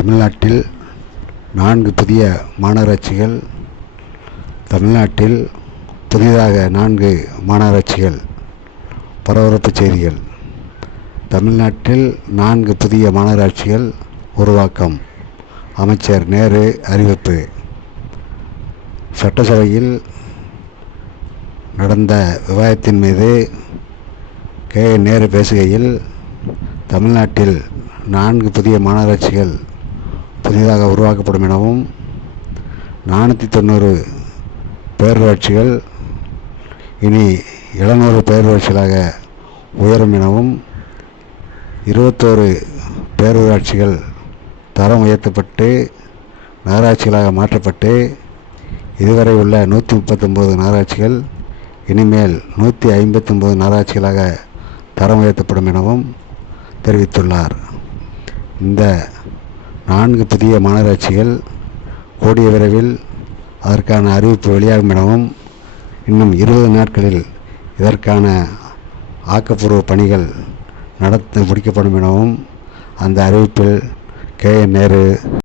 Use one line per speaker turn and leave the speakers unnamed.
தமிழ்நாட்டில் நான்கு புதிய மாநகராட்சிகள் தமிழ்நாட்டில் புதிதாக நான்கு மாநகராட்சிகள் பரபரப்பு செய்திகள். தமிழ்நாட்டில் நான்கு புதிய மாநகராட்சிகள் உருவாக்கம். அமைச்சர் நேரு அறிவிப்பு. சட்டசபையில் நடந்த விவாதத்தின் மீது கே. நேரு பேசுகையில் தமிழ்நாட்டில் நான்கு புதிய மாநகராட்சிகள் புதிதாக உருவாக்கப்படும் எனவும் நானூற்றி தொண்ணூறு பேரூராட்சிகள் இனி எழுநூறு பேரூராட்சிகளாக உயரும் எனவும் இருபத்தோரு பேரூராட்சிகள் தரம் உயர்த்தப்பட்டு நகராட்சிகளாக மாற்றப்பட்டு இதுவரை உள்ள நூற்றி முப்பத்தொம்போது நகராட்சிகள் இனிமேல் நூற்றி ஐம்பத்தொம்போது நகராட்சிகளாக தரம் உயர்த்தப்படும் எனவும் தெரிவித்துள்ளார். இந்த நான்கு புதிய மாநகராட்சிகள் கூடிய விரைவில் அதற்கான அறிவிப்பு வெளியாகும் எனவும் இன்னும் இருபது நாட்களில் இதற்கான ஆக்கப்பூர்வ பணிகள் நடத்த முடிக்கப்படும் எனவும் அந்த அறிவிப்பில் கே. என் நேரு